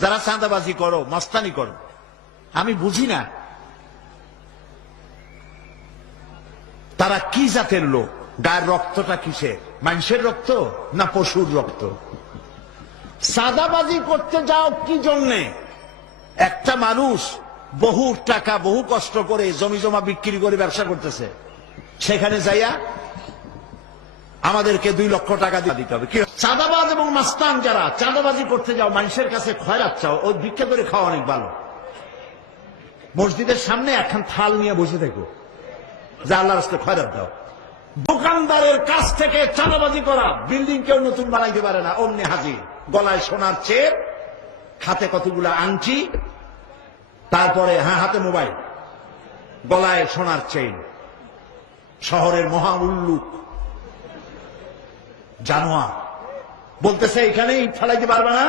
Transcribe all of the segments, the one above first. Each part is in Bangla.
যারা চাঁদাবাজি করো, মস্তানি করো, আমি বুঝি না তারা কি জাতের লোক, গায়ের রক্তটা কিসের, মানুষের রক্ত না পশুর রক্ত? চাঁদাবাজি করতে যাও কি জন্যে? একটা মানুষ বহু টাকা বহু কষ্ট করে জমি জমা বিক্রি করে ব্যবসা করতেছে, সেখানে যাইয়া আমাদেরকে 2 লক্ষ টাকা দিতে হবে। চাঁদাবাজ এবং মাস্তান যারা চাঁদাবাজি করতে যাও, মানুষের কাছে খয়রাত চাও, ওই ভিক্ষা করে খাওয়া অনেক ভালো। মসজিদের সামনে একখান থাল নিয়ে বসে থাকো, যা আল্লাহর রাস্তায় খয়রাত দাও। দোকানদারের কাছ থেকে চাঁদাবাজি করা, বিল্ডিং কেউ নতুন বানাইতে পারে না, অমনি হাজির। গলায় সোনার চেন, হাতে কতগুলা আংটি, তারপরে হাতে মোবাইল, গলায় সোনার চেন, শহরের মহা উল্লুক জানোয়ার। বলতেছে এখানে ইট ফেলাইতে পারবে না,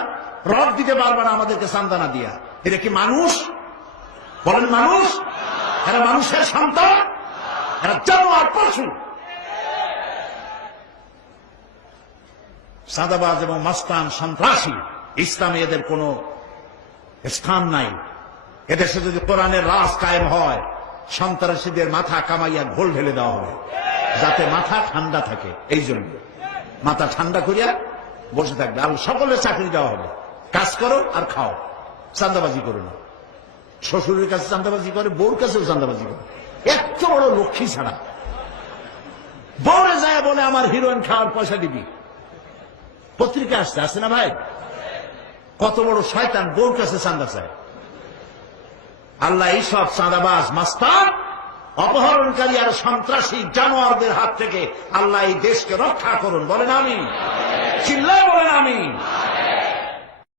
রড দিতে পারবে না আমাদেরকে সান্দানা দিয়া। এটা কি মানুষ? বলেন মানুষ? এরা মানুষের সন্তান? এরা জানোয়ার, পশু। চাঁদাবাজ এবং মাস্তান সন্ত্রাসী, ইসলামে এদের কোন স্থান নাই। এদেশে যদি কোরআনের রাজ কায়েম হয়, সন্ত্রাসীদের মাথা কামাইয়া ঘোল ঢেলে দেওয়া হবে, যাতে মাথা ঠান্ডা থাকে। এই জন্য মাথা ঠান্ডা করিয়া বসে থাকবে। আর সকলের চাকরি দেওয়া হবে, কাজ করো আর খাও, চাঁদাবাজি করো না। শ্বশুরের কাছে চাঁদাবাজি করে, বউর কাছেও চাঁদাবাজি করে। এত বড় লক্ষ্মী ছাড়া বউরে যায় বলে আমার হিরোইন খাওয়ার পয়সা দিবি। পত্রিকা আসছে না ভাই? কত বড় শয়তান, বউর কাছে চাঁদা চায়। আল্লাহ এইসব চাঁদাবাজ, মাস্তান, অপহরণকারী আর সন্ত্রাসী জানোয়ারদের হাত থেকে আল্লাহ এই দেশকে রক্ষা করুন। বলেন আমিন। চিল্লায় বলেন আমিন।